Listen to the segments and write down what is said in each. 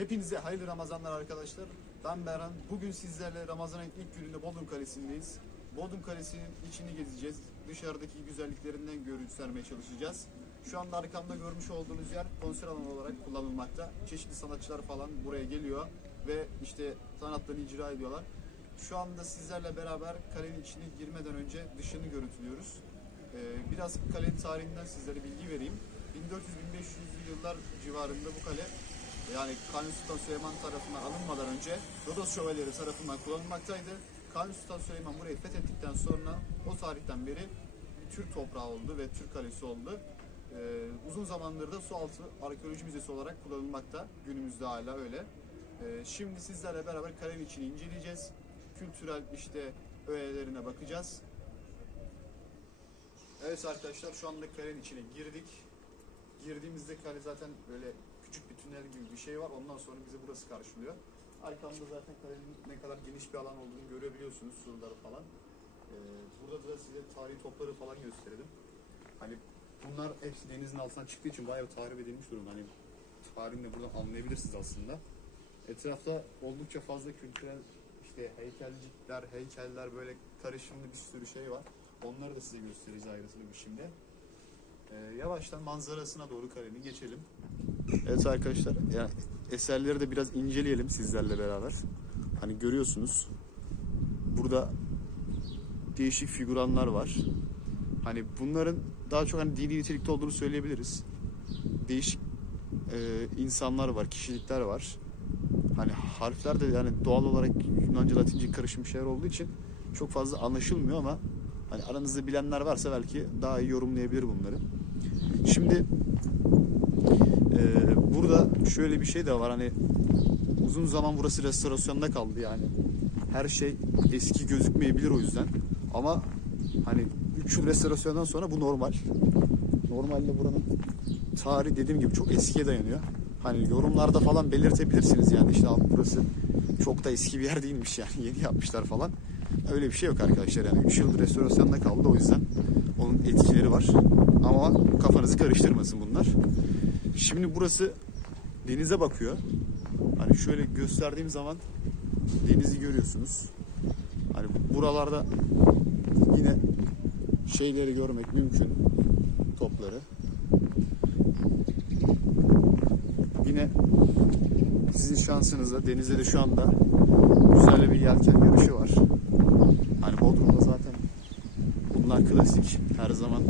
Hepinize hayırlı Ramazanlar arkadaşlar. Ben Berhan. Bugün sizlerle Ramazan'ın ilk gününde Bodrum Kalesi'ndeyiz. Bodrum Kalesi'nin içini gezeceğiz. Dışarıdaki güzelliklerinden göstermeye çalışacağız. Şu anda arkamda görmüş olduğunuz yer konser alanı olarak kullanılmakta. Çeşitli sanatçılar falan buraya geliyor ve işte sanatlarını icra ediyorlar. Şu anda sizlerle beraber kalenin içine girmeden önce dışını görüntülüyoruz. Ee, biraz kalenin tarihinden sizlere bilgi vereyim. 1400-1500'lü yıllar civarında bu kale yani Kanuni Sultan Süleyman tarafından alınmadan önce Rodos Şövalyeleri tarafından kullanılmaktaydı. Kanuni Sultan Süleyman burayı fethettikten sonra o tarihten beri Türk toprağı oldu ve Türk kalesi oldu. Ee, uzun zamandır da su altı arkeoloji müzesi olarak kullanılmakta. Günümüzde hala öyle. Ee, şimdi sizlerle beraber kalenin içini inceleyeceğiz. Kültürel işte öğelerine bakacağız. Evet arkadaşlar şu anda kalenin içine girdik. Girdiğimizde kale zaten böyle küçük bir tünel gibi bir şey var. Ondan sonra bizi burası karşılıyor. Arkamda zaten kalenin ne kadar geniş bir alan olduğunu görebiliyorsunuz surları falan. Ee, burada da size tarihi topları falan gösterelim. Hani bunlar hepsi denizin altından çıktığı için bayağı tahrip edilmiş durumda. Hani tarihini de buradan anlayabilirsiniz aslında. Etrafta oldukça fazla kültürel işte heykelcikler, heykeller böyle karışımlı bir sürü şey var. Onları da size göstereceğiz ayrıntılı bir biçimde. Ee, yavaştan manzarasına doğru kalenin geçelim. Evet arkadaşlar, yani eserleri de biraz inceleyelim sizlerle beraber. Hani görüyorsunuz, burada değişik figüranlar var. Hani bunların daha çok hani dini nitelikte olduğunu söyleyebiliriz. Değişik e, insanlar var, kişilikler var. Hani harfler de yani doğal olarak Yunanca Latince karışım şeyler olduğu için çok fazla anlaşılmıyor ama hani aranızda bilenler varsa belki daha iyi yorumlayabilir bunları. Şimdi e, burada şöyle bir şey de var hani uzun zaman burası restorasyonda kaldı yani. Her şey eski gözükmeyebilir o yüzden. Ama hani 3 yıl restorasyondan sonra bu normal. Normalde buranın tarihi dediğim gibi çok eskiye dayanıyor. Hani yorumlarda falan belirtebilirsiniz yani işte abi burası çok da eski bir yer değilmiş yani yeni yapmışlar falan. Öyle bir şey yok arkadaşlar yani 3 yıl restorasyonda kaldı o yüzden onun etkileri var. Ama kafanızı karıştırmasın bunlar. Şimdi burası denize bakıyor. Hani şöyle gösterdiğim zaman denizi görüyorsunuz. Hani buralarda yine şeyleri görmek mümkün. Topları. Yine sizin şansınızla denizde de şu anda güzel bir yelken yarışı var. Hani Bodrum'da zaten bunlar klasik. Her zaman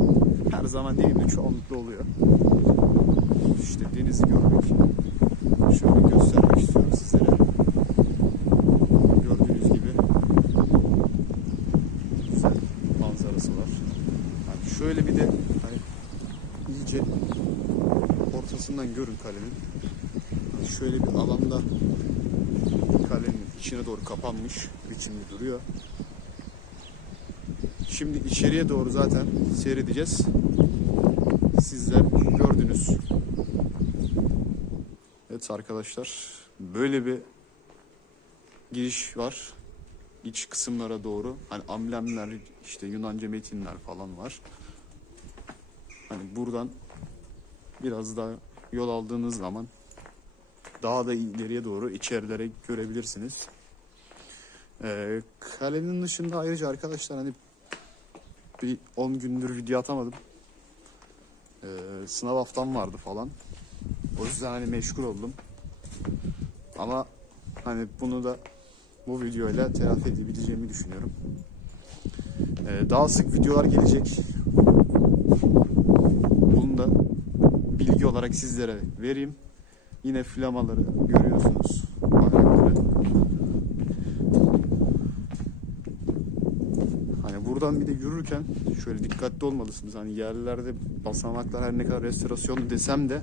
her zaman değil de çoğunlukla oluyor. İşte denizi görmek. Şöyle göstermek istiyorum sizlere. Gördüğünüz gibi manzarası var. Yani şöyle bir de hani iyice ortasından görün kalenin. Hani şöyle bir alanda kalenin içine doğru kapanmış biçimde duruyor. Şimdi içeriye doğru zaten seyredeceğiz. Sizler gördünüz. Evet arkadaşlar böyle bir giriş var. İç kısımlara doğru hani amblemler işte Yunanca metinler falan var. Hani buradan biraz daha yol aldığınız zaman daha da ileriye doğru içerilere görebilirsiniz. Ee, kalenin dışında ayrıca arkadaşlar hani bir 10 gündür video atamadım. Ee, sınav haftam vardı falan. O yüzden hani meşgul oldum. Ama hani bunu da bu videoyla telafi edebileceğimi düşünüyorum. Ee, daha sık videolar gelecek. Bunu da bilgi olarak sizlere vereyim. Yine flamaları görüyorsunuz. Bayrakları. Hani buradan bir de yürürken şöyle dikkatli olmalısınız. Hani yerlerde basamaklar her ne kadar restorasyonlu desem de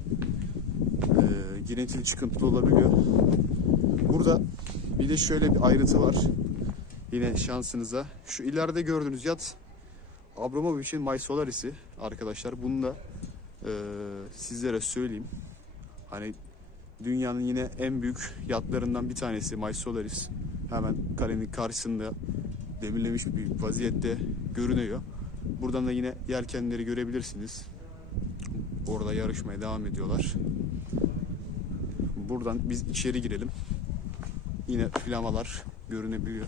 e, girintili çıkıntılı olabiliyor. Burada bir de şöyle bir ayrıntı var. Yine şansınıza. Şu ileride gördüğünüz yat Abramovich'in My Solaris'i arkadaşlar. Bunu da e, sizlere söyleyeyim. Hani dünyanın yine en büyük yatlarından bir tanesi My Solaris. Hemen kalenin karşısında demirlemiş bir vaziyette görünüyor. Buradan da yine yelkenleri görebilirsiniz. Orada yarışmaya devam ediyorlar. Buradan biz içeri girelim. Yine flamalar görünebiliyor.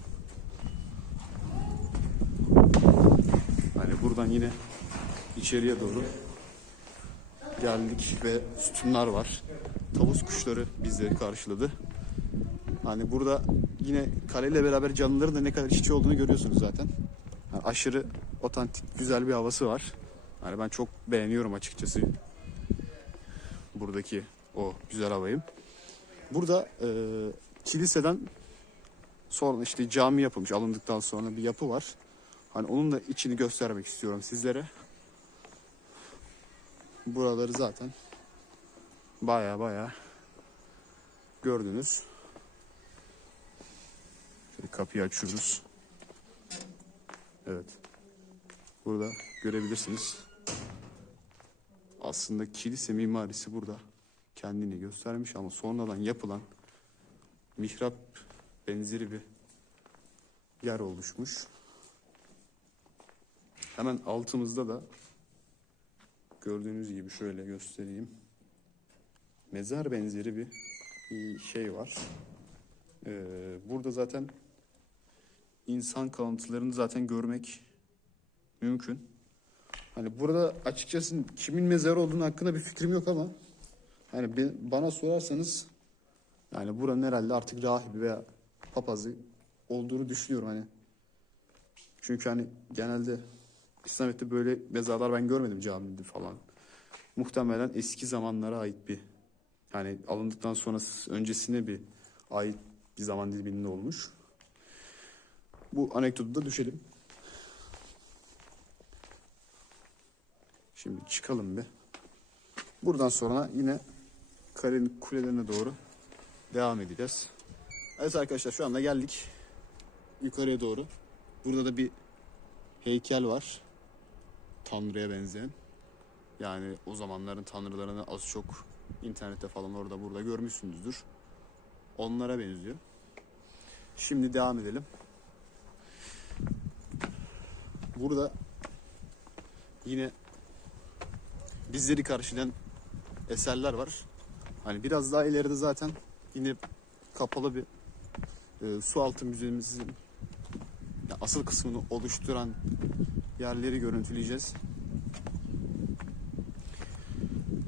Hani buradan yine içeriye doğru geldik ve sütunlar var. Tavus kuşları bizleri karşıladı. Hani burada yine kaleyle beraber canlıların da ne kadar işçi olduğunu görüyorsunuz zaten. Yani aşırı otantik güzel bir havası var. Hani ben çok beğeniyorum açıkçası buradaki o güzel havayı. Burada e, kiliseden sonra işte cami yapılmış alındıktan sonra bir yapı var. Hani onun da içini göstermek istiyorum sizlere. Buraları zaten baya baya gördünüz. Şöyle kapıyı açıyoruz. Evet. Burada görebilirsiniz. Aslında kilise mimarisi burada kendini göstermiş ama sonradan yapılan mihrap benzeri bir yer oluşmuş. Hemen altımızda da gördüğünüz gibi şöyle göstereyim. Mezar benzeri bir şey var. Ee, burada zaten insan kalıntılarını zaten görmek mümkün. Hani burada açıkçası kimin mezarı olduğunu hakkında bir fikrim yok ama hani bana sorarsanız yani buranın herhalde artık rahibi veya papazı olduğunu düşünüyorum hani. Çünkü hani genelde İslamiyet'te böyle mezarlar ben görmedim camide falan. Muhtemelen eski zamanlara ait bir yani alındıktan sonra öncesine bir ait bir zaman diliminde olmuş. Bu anekdotu da düşelim. Şimdi çıkalım bir. Buradan sonra yine kalenin kulelerine doğru devam edeceğiz. Evet arkadaşlar şu anda geldik yukarıya doğru. Burada da bir heykel var. Tanrı'ya benzeyen. Yani o zamanların tanrılarını az çok internette falan orada burada görmüşsünüzdür. Onlara benziyor. Şimdi devam edelim. Burada yine bizleri karşılayan eserler var. Hani biraz daha ileride zaten yine kapalı bir e, su altı müzemizin ya asıl kısmını oluşturan yerleri görüntüleyeceğiz.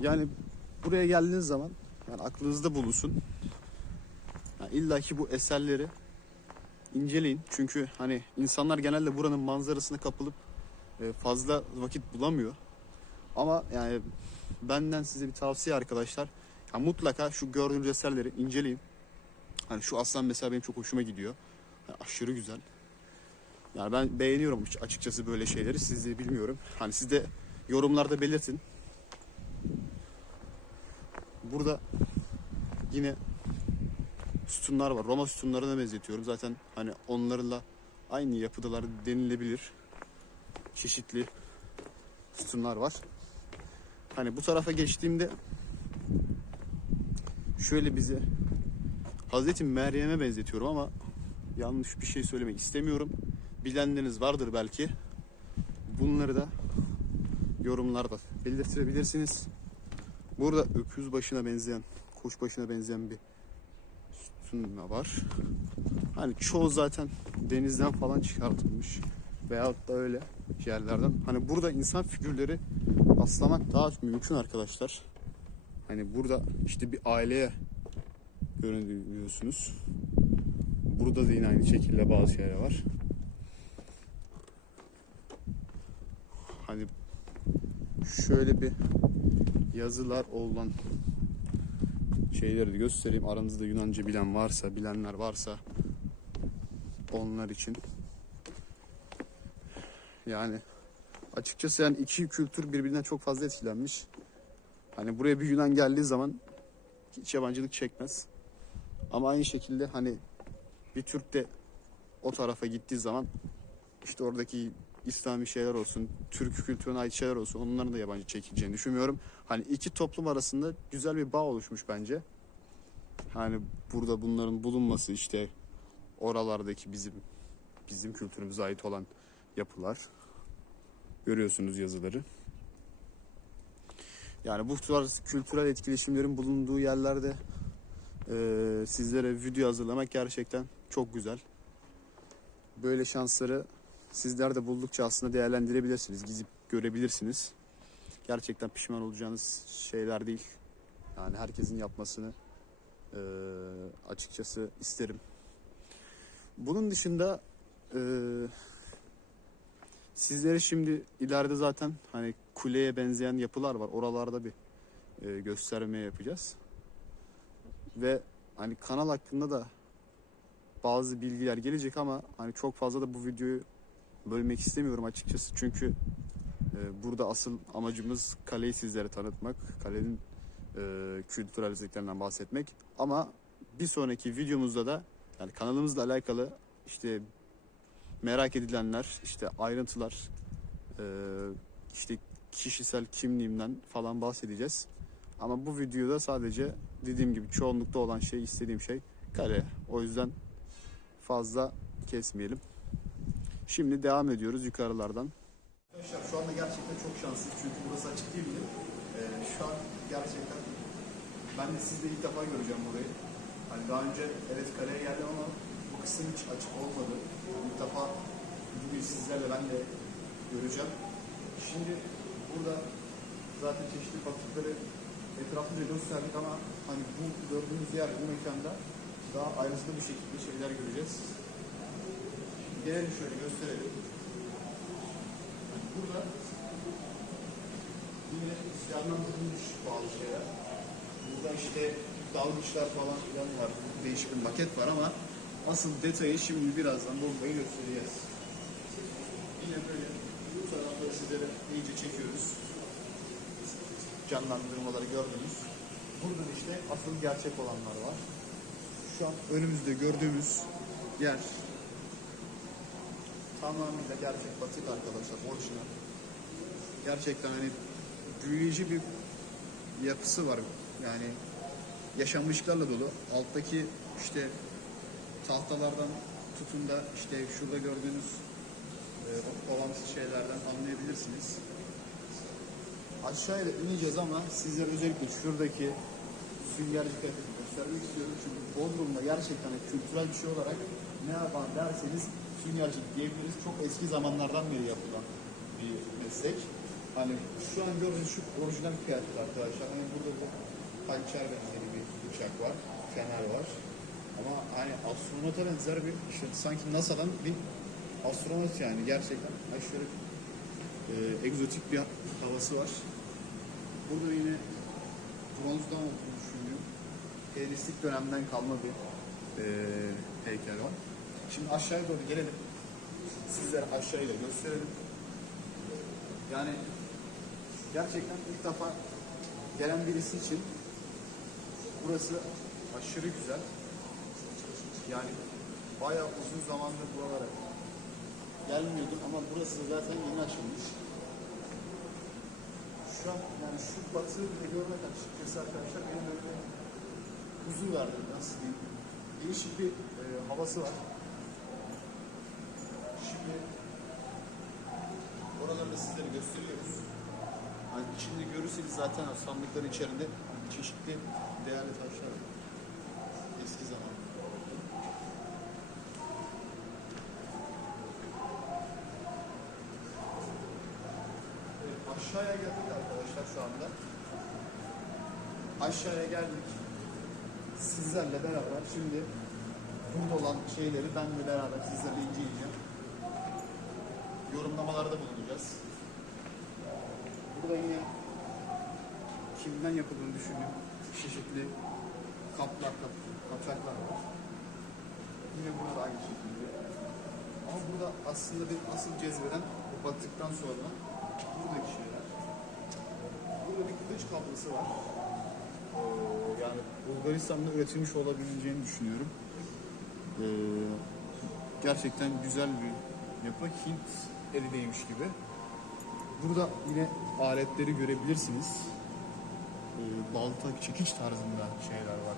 Yani buraya geldiğiniz zaman yani aklınızda bulunsun. Yani İlla bu eserleri inceleyin. Çünkü hani insanlar genelde buranın manzarasına kapılıp e, fazla vakit bulamıyor. Ama yani benden size bir tavsiye arkadaşlar. Ya mutlaka şu gördüğünüz eserleri inceleyin. Hani şu aslan mesela benim çok hoşuma gidiyor. Yani aşırı güzel. Yani ben beğeniyorum açıkçası böyle şeyleri. Siz de bilmiyorum. Hani siz de yorumlarda belirtin. Burada yine sütunlar var. Roma sütunlarına benzetiyorum. Zaten hani onlarla aynı yapıdalar denilebilir. Çeşitli sütunlar var. Hani bu tarafa geçtiğimde şöyle bize Hazreti Meryem'e benzetiyorum ama yanlış bir şey söylemek istemiyorum. Bilenleriniz vardır belki. Bunları da yorumlarda belirtebilirsiniz. Burada öküz başına benzeyen, kuş başına benzeyen bir sütun var. Hani çoğu zaten denizden falan çıkartılmış. Veyahut da öyle yerlerden. Hani burada insan figürleri aslamak daha mümkün arkadaşlar. Hani burada işte bir aileye görünüyorsunuz. Burada da yine aynı şekilde bazı şeyler var. Hani şöyle bir yazılar olan şeyleri de göstereyim. Aranızda Yunanca bilen varsa, bilenler varsa onlar için. Yani açıkçası yani iki kültür birbirinden çok fazla etkilenmiş. Hani buraya bir Yunan geldiği zaman hiç yabancılık çekmez. Ama aynı şekilde hani bir Türk de o tarafa gittiği zaman işte oradaki İslami şeyler olsun, Türk kültürüne ait şeyler olsun onların da yabancı çekileceğini düşünmüyorum. Hani iki toplum arasında güzel bir bağ oluşmuş bence. Hani burada bunların bulunması işte oralardaki bizim bizim kültürümüze ait olan yapılar. Görüyorsunuz yazıları. Yani bu tarz kültürel etkileşimlerin bulunduğu yerlerde Ee, sizlere video hazırlamak gerçekten çok güzel. Böyle şansları sizler de buldukça aslında değerlendirebilirsiniz. Gidip görebilirsiniz. Gerçekten pişman olacağınız şeyler değil. Yani herkesin yapmasını eee, açıkçası isterim. Bunun dışında eee sizlere şimdi ileride zaten hani kuleye benzeyen yapılar var. Oralarda bir eee, gösterme yapacağız. Ve hani kanal hakkında da bazı bilgiler gelecek ama hani çok fazla da bu videoyu bölmek istemiyorum açıkçası. Çünkü e, burada asıl amacımız kaleyi sizlere tanıtmak, kalenin e, kültürel özelliklerinden bahsetmek. Ama bir sonraki videomuzda da yani kanalımızla alakalı işte merak edilenler, işte ayrıntılar, e, işte kişisel kimliğimden falan bahsedeceğiz. Ama bu videoda sadece dediğim gibi çoğunlukta olan şey, istediğim şey kale. O yüzden fazla kesmeyelim. Şimdi devam ediyoruz yukarılardan. Arkadaşlar şu anda gerçekten çok şanslıyız çünkü burası açık değil mi? Ee, şu an gerçekten ben de sizle ilk defa göreceğim burayı. Hani daha önce evet kaleye geldim ama bu kısım hiç açık olmadı. İlk defa bugün sizlerle ben de göreceğim. Şimdi burada zaten çeşitli batıkları etraflıca gösterdik ama hani bu gördüğünüz yer bu mekanda daha ayrıntılı bir şekilde şeyler göreceğiz. Gelelim şöyle gösterelim. Burada yine canlandırılmış bazı şeyler. Burada işte dalgıçlar falan filan var. Değişik bir maket var ama asıl detayı şimdi birazdan bombayı göstereceğiz. Yine böyle bu tarafları sizlere iyice çekiyoruz. Canlandırmaları gördünüz. Burada da işte asıl gerçek olanlar var. Şu an önümüzde gördüğümüz yer tamamıyla gerçek batık arkadaşlar orijinal. Gerçekten hani büyüleyici bir yapısı var. Yani yaşanmışlıklarla dolu. Alttaki işte tahtalardan tutun da işte şurada gördüğünüz e, o ovamsı şeylerden anlayabilirsiniz. Aşağıya da ineceğiz ama sizlere özellikle şuradaki süngerci kıyafeti göstermek istiyorum. Çünkü Bodrum'da gerçekten kültürel bir şey olarak ne yapar derseniz süngercilik diyebiliriz. Çok eski zamanlardan beri yapılan bir meslek. Hani şu an gördüğünüz şu orijinal kıyafet arkadaşlar. Hani burada bir hançer benzeri bir bıçak var. Fener var. Ama hani astronota benzer bir işte sanki NASA'dan bir astronot yani gerçekten aşırı e, egzotik bir havası var. Burada yine bronzdan olduğunu düşünüyorum. Helenistik dönemden kalma bir e, heykel var. Şimdi aşağıya doğru gelelim. Sizlere aşağıyı da gösterelim. Yani gerçekten ilk defa gelen birisi için burası aşırı güzel. Yani bayağı uzun zamandır buralara gelmiyordum ama burası zaten yeni açılmış. Şu an yani şu batığı bile görmek açıkçası arkadaşlar benim böyle huzur verdi nasıl diyeyim. Değişik bir e, havası var. Şimdi oraları da sizlere gösteriyoruz. Hani içinde görürseniz zaten o sandıkların içerisinde çeşitli değerli taşlar var. Eski zaman. Evet, aşağıya geldik arkadaşlar şu anda. Aşağıya geldik. Sizlerle beraber şimdi burada olan şeyleri ben de beraber sizlerle inceleyeceğim. Yorumlamalarda bulunacağız. Burada yine kimden yapıldığını düşündüğüm çeşitli kaplar, kap, kapçaklar var. Yine burada da aynı şekilde. Ama burada aslında bir asıl cezbeden o battıktan sonra buradaki şeyler. Burada bir kılıç kablosu var. Ee, yani Bulgaristan'da üretilmiş olabileceğini düşünüyorum. Ee, gerçekten güzel bir yapı. Hint eli değmiş gibi. Burada yine aletleri görebilirsiniz. Ee, balta, çekiç tarzında şeyler var.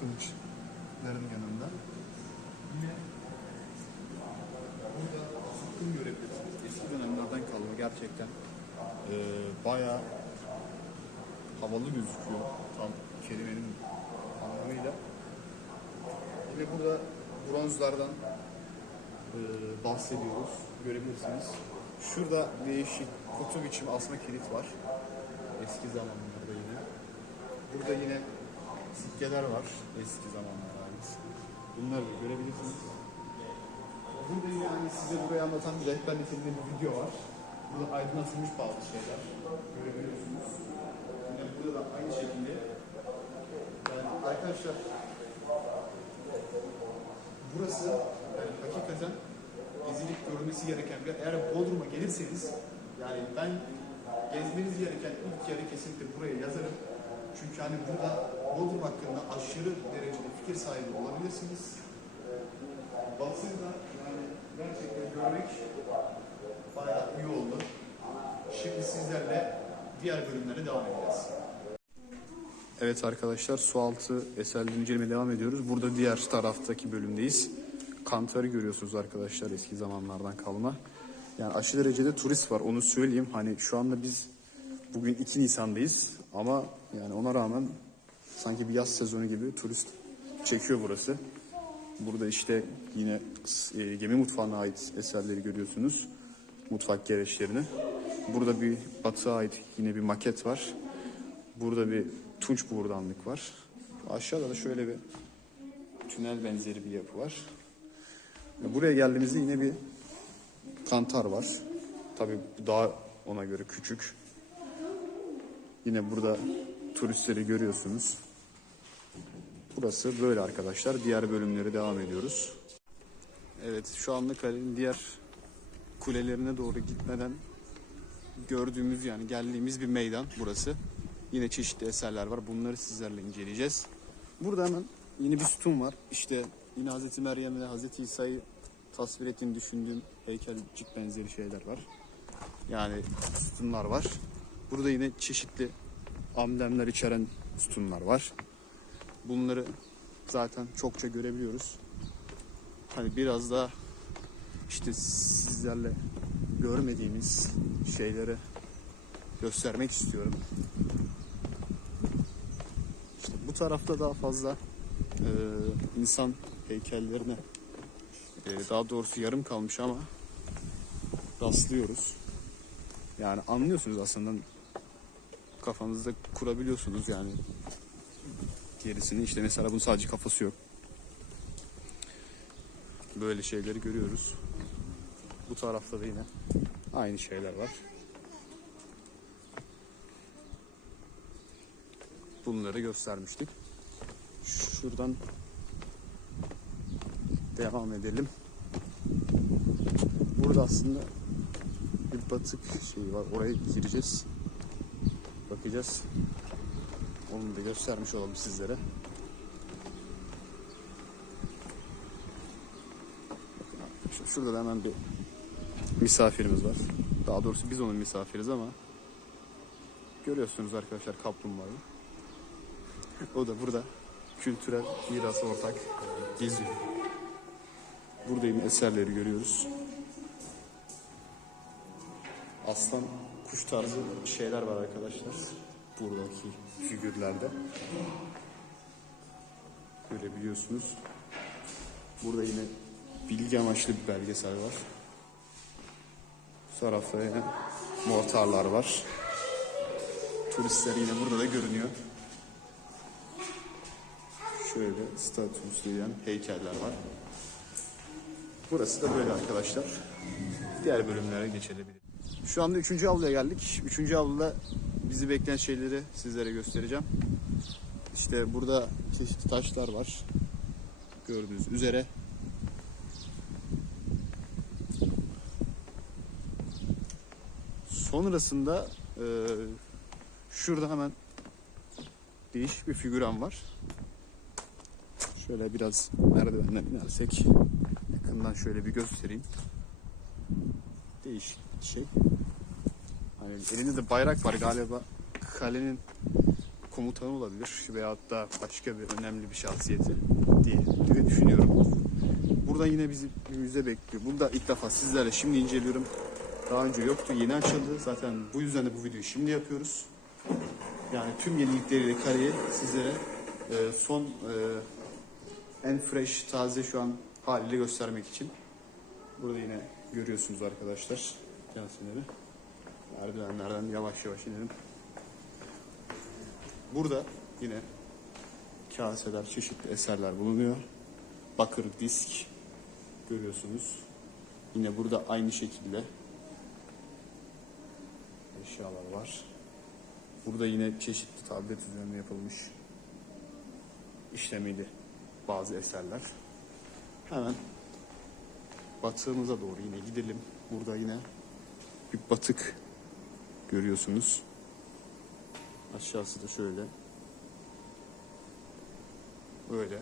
Kılıçların yanında. Yine burada sütun görebilirsiniz. Eski dönemlerden kalma gerçekten. Ee, bayağı havalı gözüküyor tam kelimenin anlamıyla. Ve burada bronzlardan e, bahsediyoruz. Görebilirsiniz. Şurada değişik kutu biçim asma kilit var. Eski zamanlarda yine. Burada yine sikkeler var. Eski zamanlara ait. Bunları da görebilirsiniz. Burada yine hani size burayı anlatan bir rehber niteliğinde bir video var. Burada aydınlatılmış bazı şeyler görebiliyorsunuz. Yine burada da aynı şekilde yani arkadaşlar burası yani hakikaten gezilip görülmesi gereken bir yer. Eğer Bodrum'a gelirseniz yani ben gezmeniz gereken ilk yeri kesinlikle buraya yazarım. Çünkü hani burada Bodrum hakkında aşırı derecede fikir sahibi olabilirsiniz. Balıksız da yani gerçekten görmek bayağı iyi oldu. Şimdi sizlerle diğer bölümlere devam edeceğiz. Evet arkadaşlar su altı eserlerini incelemeye devam ediyoruz. Burada diğer taraftaki bölümdeyiz. Kantarı görüyorsunuz arkadaşlar eski zamanlardan kalma. Yani aşırı derecede turist var onu söyleyeyim. Hani şu anda biz bugün 2 Nisan'dayız ama yani ona rağmen sanki bir yaz sezonu gibi turist çekiyor burası. Burada işte yine e, gemi mutfağına ait eserleri görüyorsunuz. Mutfak gereçlerini. Burada bir batığa ait yine bir maket var. Burada bir tunç buğurdanlık var. Aşağıda da şöyle bir tünel benzeri bir yapı var. Buraya geldiğimizde yine bir kantar var. Tabii daha ona göre küçük. Yine burada turistleri görüyorsunuz. Burası böyle arkadaşlar. Diğer bölümlere devam ediyoruz. Evet şu anlık kalenin diğer kulelerine doğru gitmeden gördüğümüz yani geldiğimiz bir meydan burası. Yine çeşitli eserler var. Bunları sizlerle inceleyeceğiz. Burada hemen yeni bir sütun var. İşte yine Hazreti Meryem ve Hazreti İsa'yı tasvir ettiğini düşündüğüm heykelcik benzeri şeyler var. Yani sütunlar var. Burada yine çeşitli amblemler içeren sütunlar var. Bunları zaten çokça görebiliyoruz. Hani biraz da işte sizlerle görmediğimiz şeyleri göstermek istiyorum. İşte bu tarafta daha fazla e, insan heykellerine daha doğrusu yarım kalmış ama rastlıyoruz. Yani anlıyorsunuz aslında kafanızda kurabiliyorsunuz yani gerisini işte mesela bunun sadece kafası yok. Böyle şeyleri görüyoruz. Bu tarafta da yine aynı şeyler var. Bunları göstermiştik. Şuradan devam edelim. Burada aslında bir batık şeyi var. Oraya gireceğiz. Bakacağız. Onu da göstermiş olalım sizlere. Şu- Şurada da hemen bir misafirimiz var. Daha doğrusu biz onun misafiriz ama görüyorsunuz arkadaşlar kaplumbağayı. O da burada kültürel miras ortak geziyor. Burada yine eserleri görüyoruz. Aslan kuş tarzı şeyler var arkadaşlar. Buradaki figürlerde. Görebiliyorsunuz. Burada yine bilgi amaçlı bir belgesel var. Bu tarafta yine mortarlar var. Turistler yine burada da görünüyor. Şöyle statüs diyen heykeller var. Burası da böyle arkadaşlar. Diğer bölümlere geçelim. Şu anda 3. avluya geldik. 3. avluda bizi bekleyen şeyleri sizlere göstereceğim. İşte burada çeşitli taşlar var. Gördüğünüz üzere. Sonrasında e, şurada hemen değişik bir figüran var. Şöyle biraz merdivenden inersek yakından şöyle bir göstereyim. Değişik bir şey. Hani elinde de bayrak var galiba. Kalenin komutanı olabilir veyahut da başka bir önemli bir şahsiyeti diye, diye düşünüyorum. Burada yine bizi bir müze bekliyor. Bunu da ilk defa sizlerle şimdi inceliyorum. Daha önce yoktu, yeni açıldı. Zaten bu yüzden de bu videoyu şimdi yapıyoruz. Yani tüm yenilikleriyle kareyi sizlere e, son e, en fresh, taze şu an haliyle göstermek için. Burada yine görüyorsunuz arkadaşlar. Yasinleri. Merdivenlerden yavaş yavaş inelim. Burada yine kaseler, çeşitli eserler bulunuyor. Bakır disk görüyorsunuz. Yine burada aynı şekilde eşyalar var. Burada yine çeşitli tablet üzerine yapılmış işlemeli bazı eserler. Hemen batığımıza doğru yine gidelim. Burada yine bir batık görüyorsunuz. Aşağısı da şöyle. Böyle.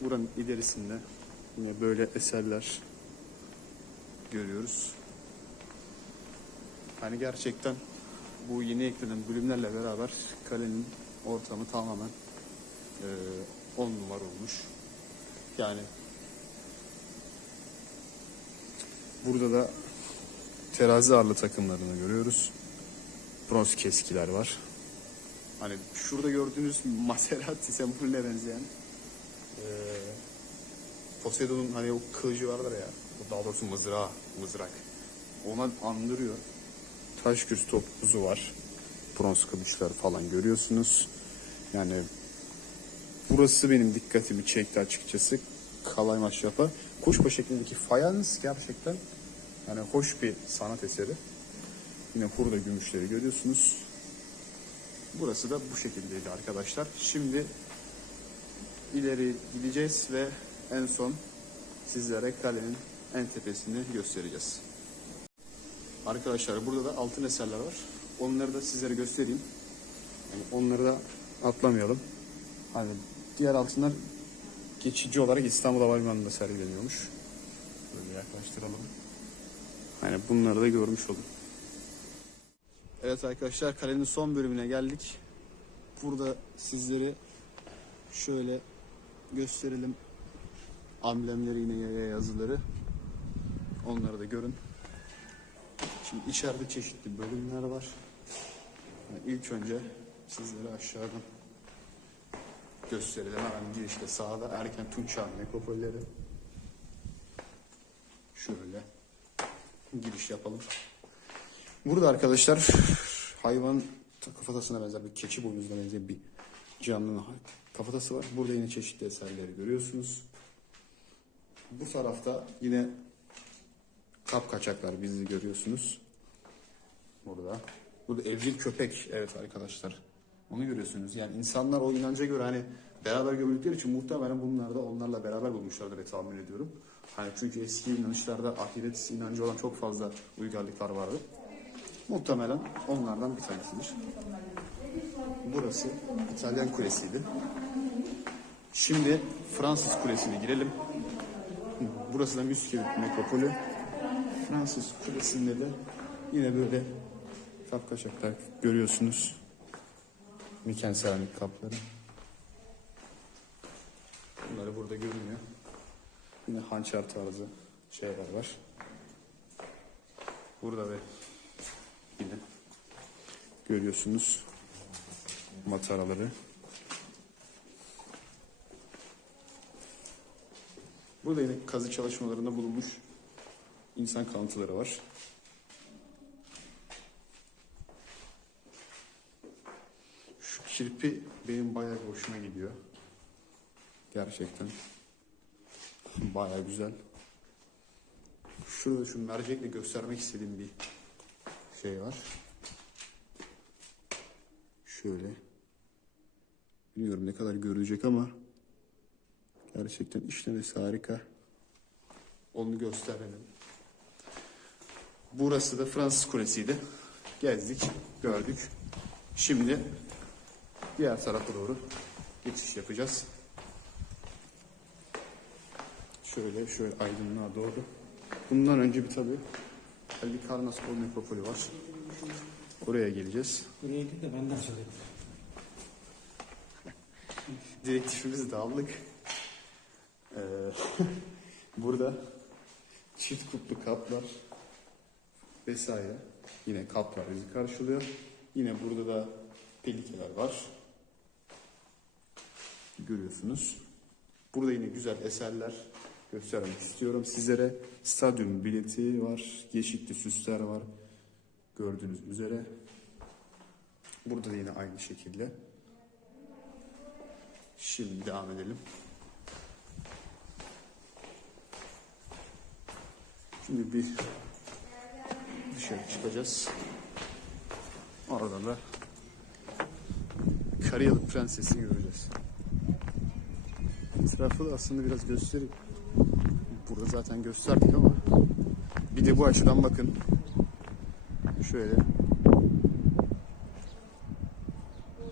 Buranın ilerisinde yine böyle eserler görüyoruz. Hani gerçekten bu yeni eklenen bölümlerle beraber kalenin ortamı tamamen 10 numara olmuş. Yani burada da terazi ağırlı takımlarını görüyoruz. Bronz keskiler var. Hani şurada gördüğünüz Maserati sembolüne benzeyen eee Poseidon'un hani o kılıcı vardır ya. o Daha doğrusu mızrağı, mızrak. Ona andırıyor. Taş göz topuzu var. Bronz kılıçlar falan görüyorsunuz. Yani burası benim dikkatimi çekti açıkçası. Kalay Maşrapa. Kuşba şeklindeki fayans gerçekten yani hoş bir sanat eseri. Yine hurda gümüşleri görüyorsunuz. Burası da bu şekildeydi arkadaşlar. Şimdi ileri gideceğiz ve en son sizlere kalenin en tepesini göstereceğiz. Arkadaşlar burada da altın eserler var. Onları da sizlere göstereyim. Yani onları da atlamayalım. Hani diğer altınlar geçici olarak İstanbul Havalimanı'nda sergileniyormuş. Böyle yaklaştıralım. Hani bunları da görmüş olun. Evet arkadaşlar kalenin son bölümüne geldik. Burada sizleri şöyle gösterelim. Amblemleri yine yazıları. Onları da görün. Şimdi içeride çeşitli bölümler var. Yani ilk önce sizlere aşağıdan gösterelim. Hemen girişte sağda erken Tunç Çağ nekropolleri. Şöyle giriş yapalım. Burada arkadaşlar hayvan kafatasına benzer bir keçi boynuzuna benzer bir canlının kafatası var. Burada yine çeşitli eserleri görüyorsunuz. Bu tarafta yine kap kaçaklar bizi görüyorsunuz. Burada. Burada evcil köpek evet arkadaşlar. Onu görüyorsunuz. Yani insanlar o inanca göre hani beraber gömüldükleri için muhtemelen bunlar da onlarla beraber bulmuşlardır diye tahmin ediyorum. Hani çünkü eski inanışlarda ahiret inancı olan çok fazla uygarlıklar vardı. Muhtemelen onlardan bir tanesidir. Burası İtalyan kulesiydi. Şimdi Fransız kulesine girelim. Burası da Müskevit nekropolü. Fransız kulesinde de yine böyle kap kaçaklar görüyorsunuz. Miken seramik kapları. Bunları burada görünüyor. Yine hançer tarzı şeyler var. Burada ve yine görüyorsunuz mataraları. Burada yine kazı çalışmalarında bulunmuş insan kalıntıları var. Şu kirpi benim bayağı hoşuma gidiyor. Gerçekten. bayağı güzel. Şurada şu mercekle göstermek istediğim bir şey var. Şöyle. Bilmiyorum ne kadar görülecek ama gerçekten işlemesi harika. Onu gösterelim. Burası da Fransız Kulesi'ydi. Gezdik, gördük. Şimdi diğer tarafa doğru geçiş yapacağız. Şöyle şöyle aydınlığa doğru. Bundan önce bir tabii Halikarnaspor Nekropolü var. Oraya geleceğiz. Buraya gidip de benden söyleyeyim. Direktifimizi de aldık. Ee, burada çift kutlu kaplar vesaire. Yine kaplar bizi karşılıyor. Yine burada da pelikeler var. Görüyorsunuz. Burada yine güzel eserler göstermek istiyorum sizlere. Stadyum bileti var. Yeşilli süsler var. Gördüğünüz üzere. Burada da yine aynı şekilde. Şimdi devam edelim. Şimdi bir dışarı çıkacağız. Orada da Karyalı Prenses'i göreceğiz. Etrafı da aslında biraz göstereyim. Burada zaten gösterdik ama bir de bu açıdan bakın. Şöyle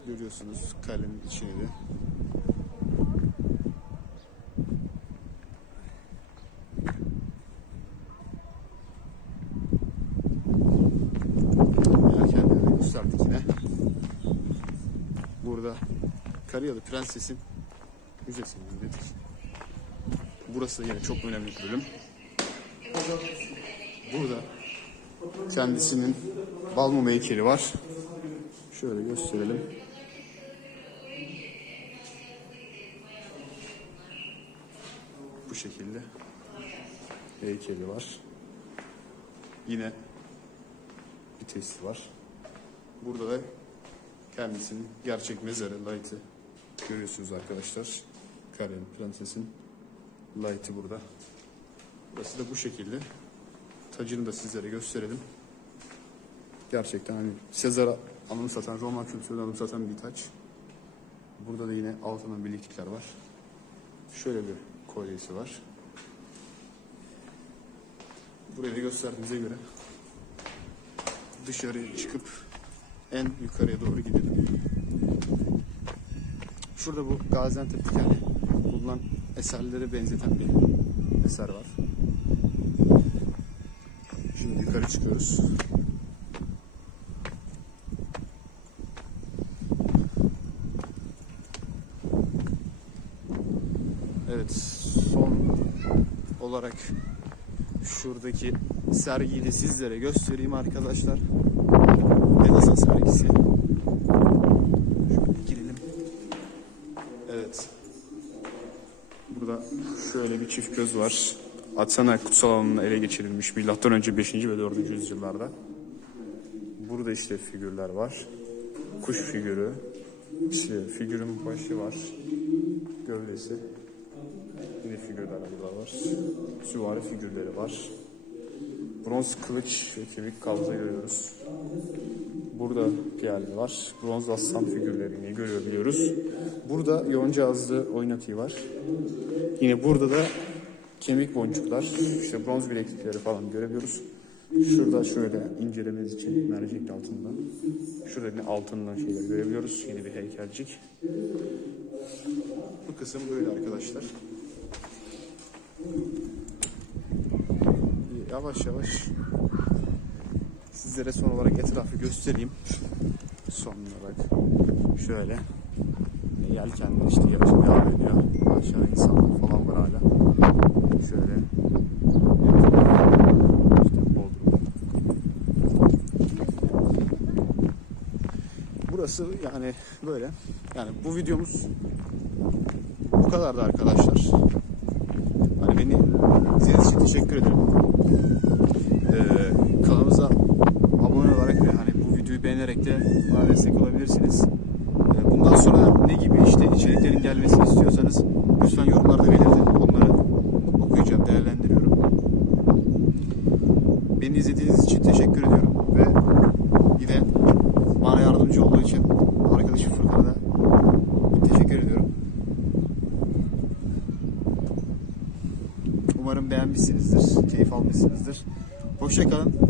görüyorsunuz kalenin içini de gösterdik yine. Burada Karyalı Prenses'in müzesini dedik. Burası da yine çok önemli bir bölüm. Burada kendisinin Balmum heykeli var. Şöyle gösterelim. Bu şekilde heykeli var. Yine vitesi var. Burada da kendisinin gerçek mezarı Light'ı görüyorsunuz arkadaşlar. Karen Prenses'in Light'ı burada. Burası da bu şekilde. Tacını da sizlere gösterelim. Gerçekten hani Sezar'a anımsatan, Roma kültürünü anımsatan bir taç. Burada da yine altından bileklikler var. Şöyle bir kolyesi var. Burayı da gösterdiğimize göre dışarıya çıkıp en yukarıya doğru gidelim. Şurada bu Gaziantep'te yani bulunan eserlere benzeten bir eser var. Şimdi yukarı çıkıyoruz. Evet, son olarak şuradaki sergiyi de sizlere göstereyim arkadaşlar. Elazığ sergisi. Şöyle girelim. Evet. Burada şöyle bir çift göz var. Athena kutsal alanına ele geçirilmiş milattan önce 5. ve 4. yüzyıllarda. Burada işte figürler var. Kuş figürü. İşte figürün başı var. Gövdesi. Yine figürler burada var. Süvari figürleri var. Bronz kılıç ve kemik kabza görüyoruz. Burada piyale var. Bronz aslan figürlerini görebiliyoruz. Burada yonca azlı oynatıyı var. Yine burada da kemik boncuklar, işte bronz bileklikleri falan görebiliyoruz. Şurada şöyle incelemeniz için mercek altında. Şurada yine altından şeyler görebiliyoruz. Yine bir heykelcik. Bu kısım böyle arkadaşlar. Yavaş yavaş sizlere son olarak etrafı göstereyim. Son olarak şöyle yelkenler işte yarışma devam ediyor. Aşağı insanlar falan var hala. Şöyle. Burası yani böyle. Yani bu videomuz bu kadardı arkadaşlar. Hani beni izlediğiniz için teşekkür ederim. Ee, kanalımıza abone olarak ve hani bu beğenerek de bana destek olabilirsiniz. Ee, bundan sonra ne gibi işte içeriklerin gelmesini istiyorsanız lütfen yorumlarda belirtin. Onları okuyacağım, değerlendiriyorum. Beni izlediğiniz için teşekkür ediyorum ve yine bana yardımcı olduğu için arkadaşım Furkan'a da teşekkür ediyorum. Umarım beğenmişsinizdir, keyif almışsınızdır. Hoşçakalın.